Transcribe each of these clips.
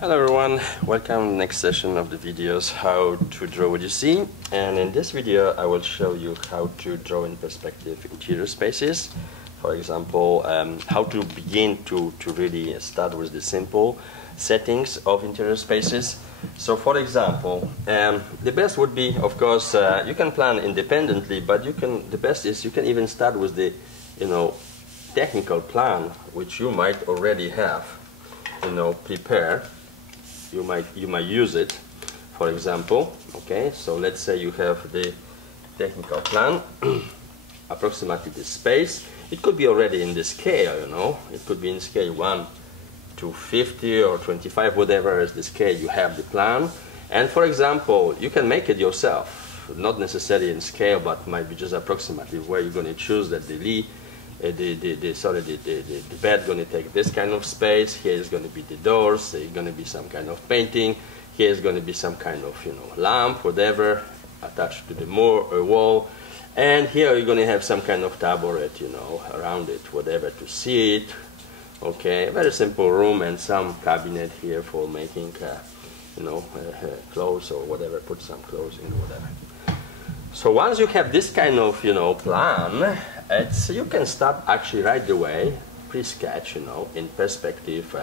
Hello everyone, welcome next session of the videos how to draw what you see, and in this video I will show you how to draw in perspective interior spaces. For example, how to begin to really start with the simple settings of interior spaces. So for example, the best would be, of course, you can plan independently, but the best is you can even start with the technical plan which you might already have prepared. You might use it, for example. Okay, so let's say you have the technical plan, approximately the space. It could be already in the scale, it could be in scale 1 to 50 or 25, whatever is the scale you have the plan. And for example, you can make it yourself, not necessarily in scale, but might be just approximately where you're going to choose that the bed going to take this kind of space. Here is going to be the doors. There's going to be some kind of painting. Here is going to be some kind of lamp, whatever, attached to the wall. And here you're going to have some kind of tabouret, around it, whatever, to see it. Okay, very simple room, and some cabinet here for making, clothes or whatever. Put some clothes in, whatever. So once you have this kind of plan, you can start actually right away, pre-sketch, in perspective,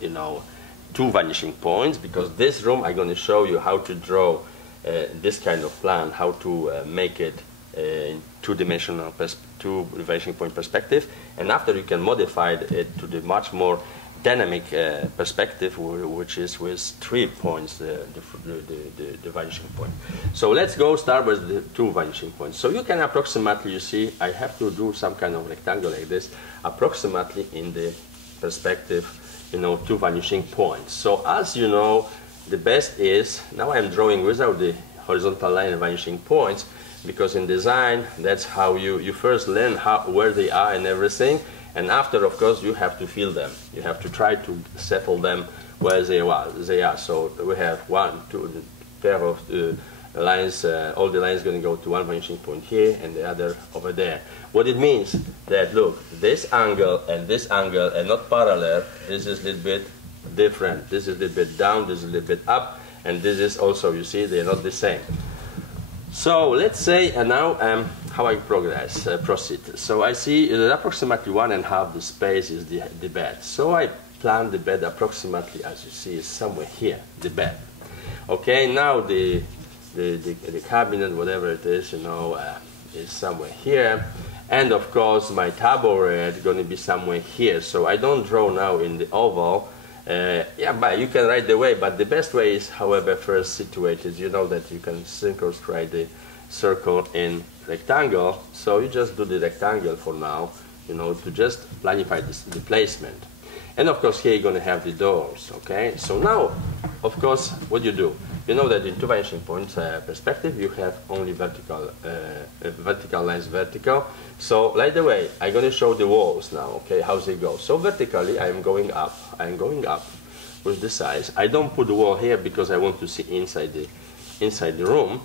two vanishing points, because this room I'm going to show you how to draw this kind of plan, how to make it in two-dimensional, two vanishing point perspective, and after you can modify it to the much more dynamic perspective, which is with 3 points, the vanishing point. So let's start with the two vanishing points. So you can approximately, you see, I have to do some kind of rectangle like this, approximately in the perspective, two vanishing points. So as you know, the best is, now I'm drawing without the horizontal line and vanishing points, because in design, that's how you first learn where they are and everything. And after, of course, you have to feel them. You have to try to settle them where they are. So we have two pair of lines. All the lines going to go to one vanishing point here and the other over there. What it means that, look, this angle are not parallel. This is a little bit different. This is a little bit down. This is a little bit up. And this is also, you see, they're not the same. So let's say now how I proceed. So I see approximately 1.5 the space is the bed. So I plan the bed approximately, as you see, is somewhere here, the bed. Okay, now the cabinet, whatever it is, is somewhere here. And of course my tabouret is going to be somewhere here. So I don't draw now in the oval. But you can write the way, but the best way is, however, first situated. You know that you can circumscribe the circle in rectangle, so you just do the rectangle for now, to just planify the placement. And of course here you're going to have the doors, okay? So now, of course, what you do? You know that in two vanishing points perspective, you have only vertical lines vertical. So right away, I'm going to show the walls now, okay, how they go. So vertically, I'm going up with the size. I don't put the wall here because I want to see inside the room.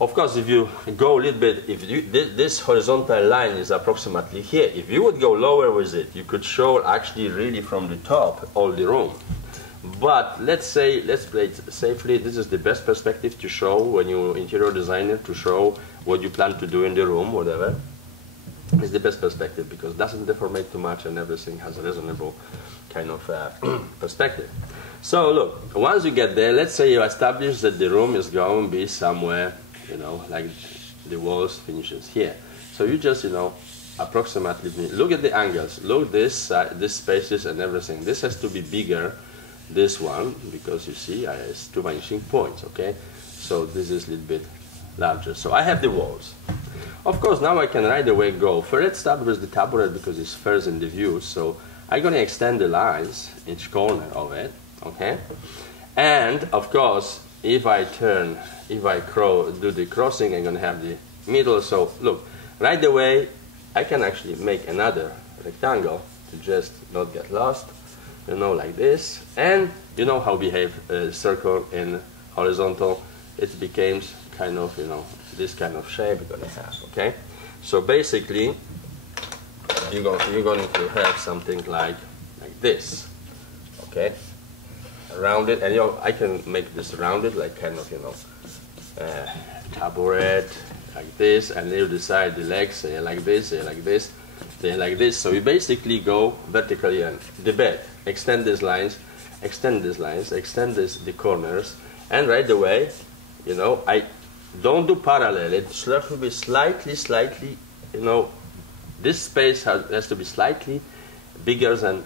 Of course, if you go a little bit, this horizontal line is approximately here. If you would go lower with it, you could show actually really from the top all the room. But let's play it safely. This is the best perspective to show when you're interior designer, to show what you plan to do in the room, whatever. It's the best perspective because it doesn't deformate too much and everything has a reasonable kind of perspective. So look, once you get there, let's say you establish that the room is going to be somewhere, like the walls finishes here. So you just, approximately look at the angles, look this spaces and everything. This has to be bigger, this one, because you see it's two vanishing points, okay? So this is a little bit larger. So I have the walls. Of course, now I can right away go. First, let's start with the tabouret because it's first in the view. So I'm going to extend the lines, each corner of it, okay? And of course, if I do the crossing, I'm going to have the middle. So look, right away, I can actually make another rectangle to just not get lost, like this. And you know how behave a circle in horizontal. It becomes kind of, this kind of shape you're going to have, okay? So basically, you're going to have something like this, okay? rounded, and I can make this rounded, like kind of, tabouret, like this, and you decide the legs, like this, like this, like this. So you basically go vertically on the bed, extend these lines, extend the corners, and right away, I don't do parallel. It should be slightly, this space has to be slightly bigger than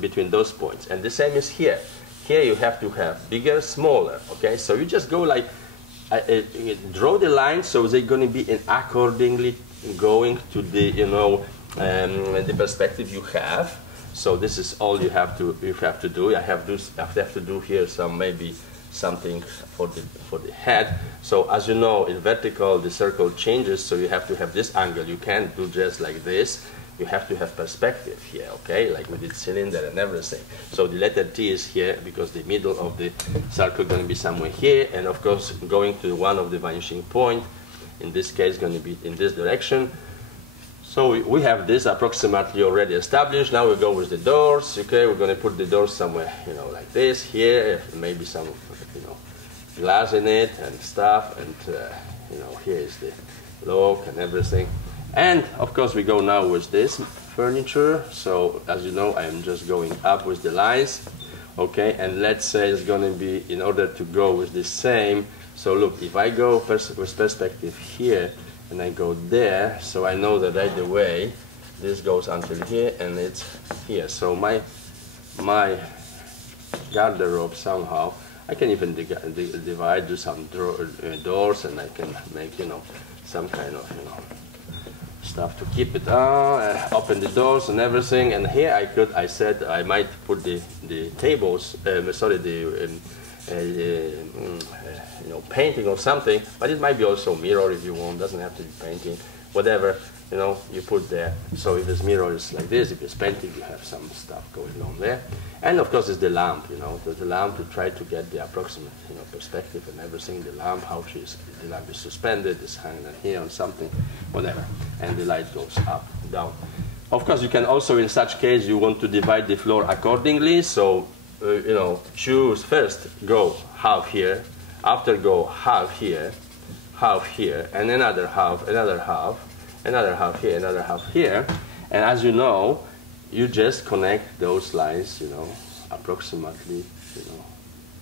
between those points. And the same is here. Here you have to have bigger, smaller, okay? So you just go like, draw the lines so they're going to be accordingly going to the, the perspective you have. So this is all you have to do. I have to do here maybe something for the head. So as you know, in vertical the circle changes, so you have to have this angle. You can't do just like this. You have to have perspective here, okay? Like with the cylinder and everything. So the letter T is here because the middle of the circle is going to be somewhere here, and of course going to one of the vanishing point. In this case, going to be in this direction. So we have this approximately already established. Now we go with the doors. Okay, we're going to put the doors somewhere, like this here, maybe some, glass in it and stuff, and here is the lock and everything. And of course we go now with this furniture. So as you know, I am just going up with the lines. Okay, and let's say it's going to be, in order to go with the same. So look, if I go with perspective here, and I go there, so I know that right away this goes until here and it's here. So my garderobe somehow, I can even divide, do some doors, and I can make, some kind of, stuff to keep it on, open the doors and everything. And here I said I might put the tables, painting or something, but it might be also mirror if you want. Doesn't have to be painting, whatever you put there. So if this mirror is like this, if it's painting, you have some stuff going on there. And of course, it's the lamp. The lamp to try to get the approximate perspective and everything. The lamp, the lamp is suspended, is hanging here on something, whatever, and the light goes up, down. Of course, you can also, in such case, you want to divide the floor accordingly. So choose first, go half here, after go half here, and another half, another half here, another half here. And as you know, you just connect those lines, approximately,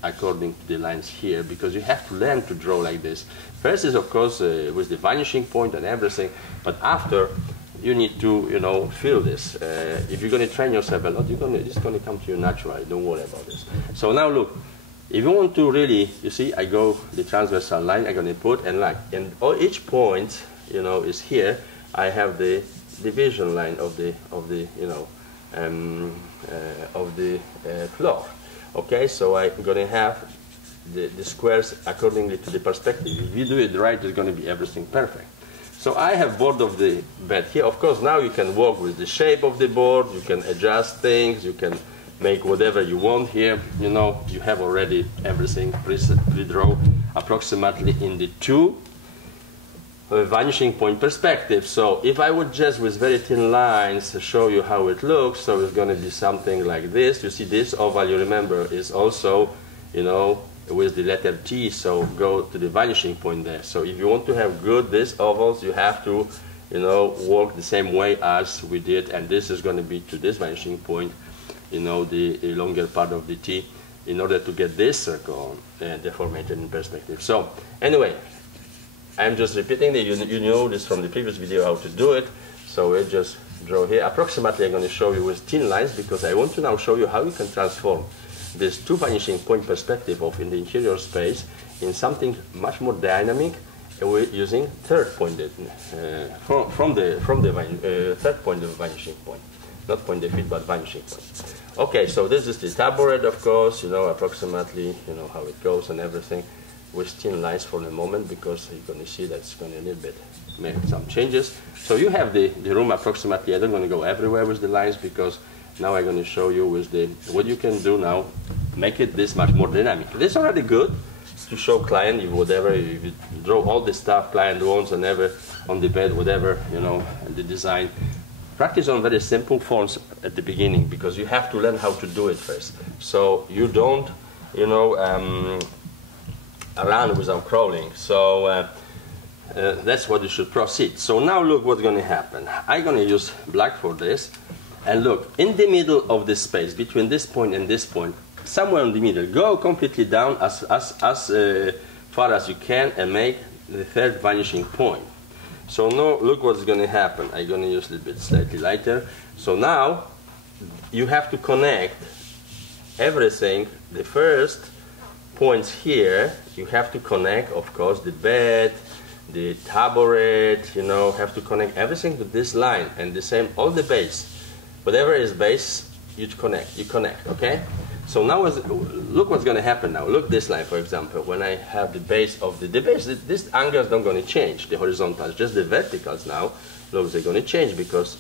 according to the lines here, because you have to learn to draw like this. First is, of course, with the vanishing point and everything, but after, you need to, feel this. If you're going to train yourself a lot, it's going to come to you naturally. Don't worry about this. So now look, if you want to really, you see, I go the transversal line. I'm going to put and each point, is here. I have the division line of the floor. Okay, so I'm going to have the squares accordingly to the perspective. If you do it right, it's going to be everything perfect. So I have board of the bed here. Of course, now you can work with the shape of the board. You can adjust things. You can make whatever you want here. You have already everything pre-drawn approximately in the two vanishing point perspective. So if I would just with very thin lines show you how it looks, so it's going to be something like this. You see this oval, you remember, is also, with the letter T, so go to the vanishing point there. So if you want to have these ovals, you have to, work the same way as we did, and this is going to be to this vanishing point, the longer part of the T, in order to get this circle deformated in perspective. So anyway, I'm just repeating that you know this from the previous video how to do it. So we'll just draw here. Approximately I'm going to show you with thin lines, because I want to now show you how you can transform this two vanishing point perspective of in the interior space in something much more dynamic using third pointed from the third point of vanishing point, not point de fuite but vanishing point. Okay, so this is the tabouret, of course, approximately, how it goes and everything, with thin lines for the moment, because you're going to see that it's going to a little bit make some changes. So you have the room approximately. I don't want to go everywhere with the lines, because now I'm going to show you with what you can do now, make it this much more dynamic. This is already good to show client, if you draw all the stuff client wants and on the bed, whatever, and the design. practice on very simple forms at the beginning, because you have to learn how to do it first. So you don't, you know, run without crawling. So that's what you should proceed. So now look what's going to happen. I'm going to use black for this. And look, in the middle of this space, between this point and this point, somewhere in the middle, go completely down as far as you can and make the third vanishing point. So now look what's going to happen. I'm going to use a little bit slightly lighter. So now you have to connect everything. The first points here, you have to connect, of course, the bed, the tabouret, you know, have to connect everything to this line, and the same, all the base. Whatever is base, you connect, okay? So now, look what's going to happen now. Look this line, for example. When I have the base of the base, these angles not going to change, the horizontals, just the verticals now. Look, they're going to change because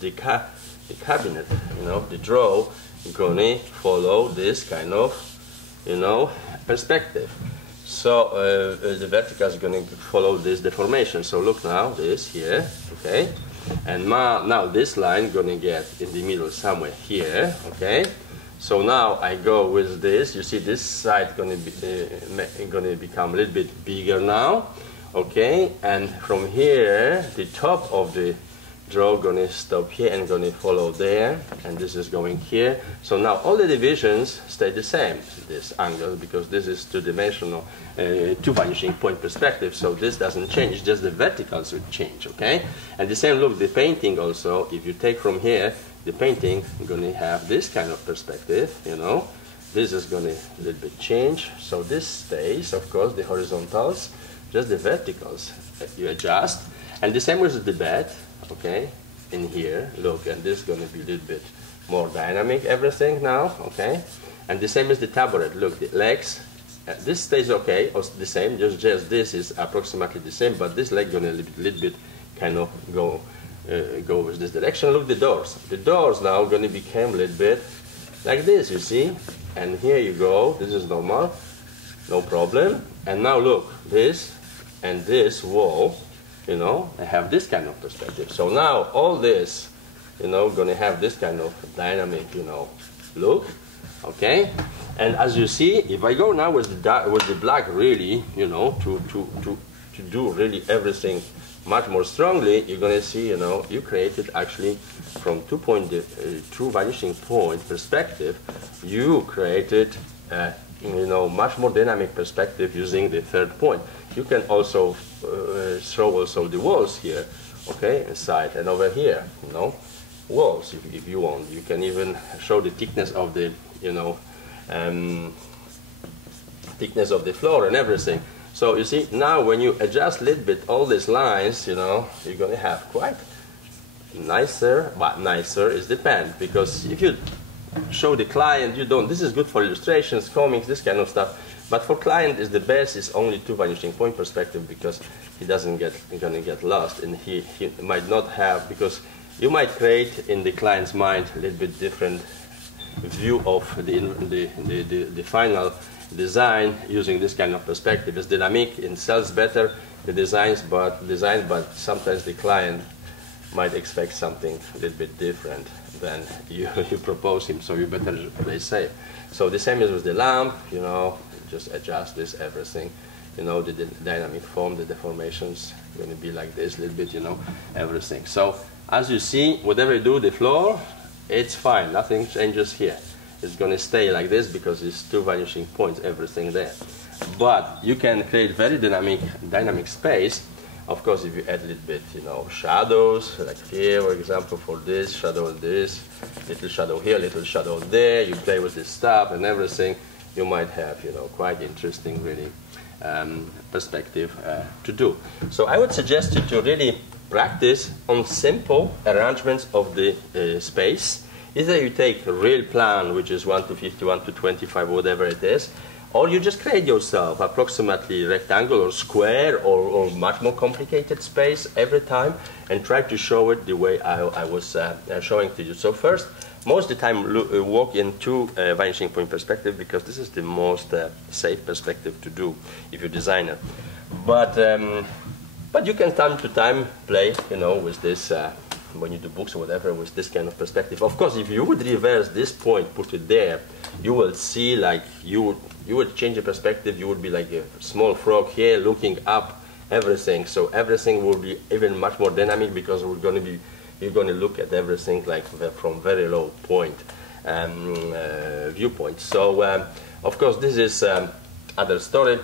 the cabinet, you know, the drawer, going to follow this kind of, you know, perspective. So the verticals are going to follow this deformation. So look now, this here, okay? And now this line going to get in the middle somewhere here, okay? So now I go with this. You see this side going to become a little bit bigger now, okay? And from here, the top of the draw going to stop here and going to follow there, and this is going here. So now all the divisions stay the same, this angle, because this is two-dimensional, two vanishing point perspective, so this doesn't change, just the verticals would change, okay? And the same, look, the painting also, if you take from here, the painting going to have this kind of perspective, you know. This is going to a little bit change, so this stays, of course, the horizontals, just the verticals you adjust. And the same with the bed, okay, in here, look, and this is going to be a little bit more dynamic, everything now, okay? And the same as the tabouret, look, the legs, this stays okay, or the same, just this is approximately the same, but this leg going to a little bit kind of go with this direction. Look, the doors now going to become a little bit like this, you see? And here you go, this is normal, no problem. And now look, this and this wall, you know, I have this kind of perspective. So now all this, you know, going to have this kind of dynamic, you know, look, okay? And as you see, if I go now with the black really, you know, to do really everything much more strongly, you're going to see, you know, you created actually from two vanishing point perspective, you created, you know, much more dynamic perspective using the third point. You can also show also the walls here, okay, inside and over here, you know, walls if you want. You can even show the thickness of the, you know, thickness of the floor and everything. So you see, now when you adjust a little bit all these lines, you know, you're going to have quite nicer, but nicer is depend, because if you show the client, you don't, this is good for illustrations, comics, this kind of stuff, but for client is the best is only two vanishing point perspective, because he doesn't going to get lost, and he might not have, because you might create in the client's mind a little bit different view of the final design using this kind of perspective. It's dynamic, it sells better the designs, but sometimes the client might expect something a little bit different than you propose him, so you better play safe. So the same is with the lamp, you know, just adjust this everything, you know, the dynamic form, the deformations going to be like this a little bit, you know, everything. So as you see, whatever you do, the floor, it's fine, nothing changes here. It's going to stay like this because it's two vanishing points, everything there. But you can create very dynamic space. Of course, if you add a little bit, you know, shadows, like here, for example, for this, shadow and this, little shadow here, little shadow there, you play with this stuff and everything, you might have, you know, quite interesting, really, perspective to do. So I would suggest you to really practice on simple arrangements of the space. Either you take a real plan, which is 1 to 50, 1 to 25, whatever it is, or you just create yourself approximately rectangle or square or much more complicated space every time and try to show it the way I was showing to you. So first, most of the time walk in two vanishing point perspective, because this is the most safe perspective to do if you design it. But you can time to time play, you know, with this when you do books or whatever with this kind of perspective. Of course, if you would reverse this point, put it there, you will see like you would change the perspective. You would be like a small frog here looking up everything. So everything will be even much more dynamic because you're going to look at everything like from very low point viewpoint. So of course this is other story.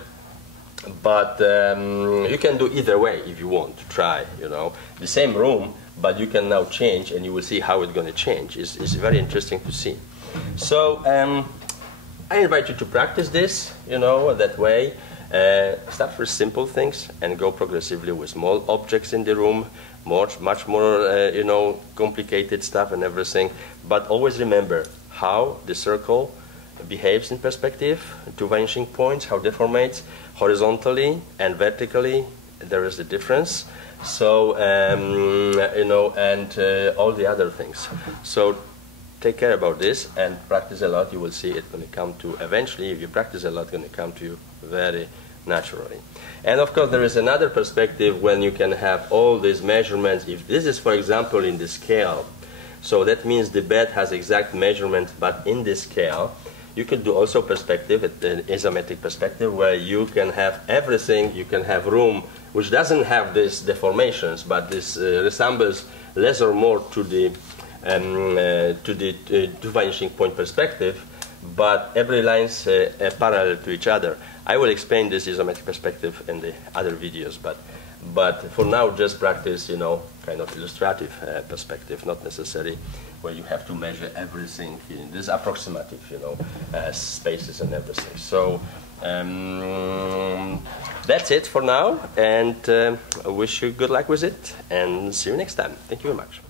But you can do either way if you want to try, you know. The same room, but you can now change and you will see how it's going to change. It's very interesting to see. So I invite you to practice this, you know, that way. Start with simple things and go progressively with small objects in the room, much more, you know, complicated stuff and everything. But always remember how the circle behaves in perspective, two vanishing points, how deformates horizontally and vertically. There is a difference. So you know, and all the other things. So take care about this and practice a lot. You will see it's going to come to eventually. If you practice a lot, it's going to come to you very naturally. And of course, there is another perspective when you can have all these measurements. If this is, for example, in the scale, so that means the bed has exact measurement, but in the scale. You could do also perspective, an isometric perspective, where you can have everything. You can have room which doesn't have these deformations, but this resembles less or more to the two vanishing point perspective, but every line's parallel to each other. I will explain this isometric perspective in the other videos, but for now, just practice, you know, kind of illustrative perspective, not necessary where you have to measure everything. This is approximative, you know, spaces and everything. So that's it for now, and I wish you good luck with it, and see you next time. Thank you very much.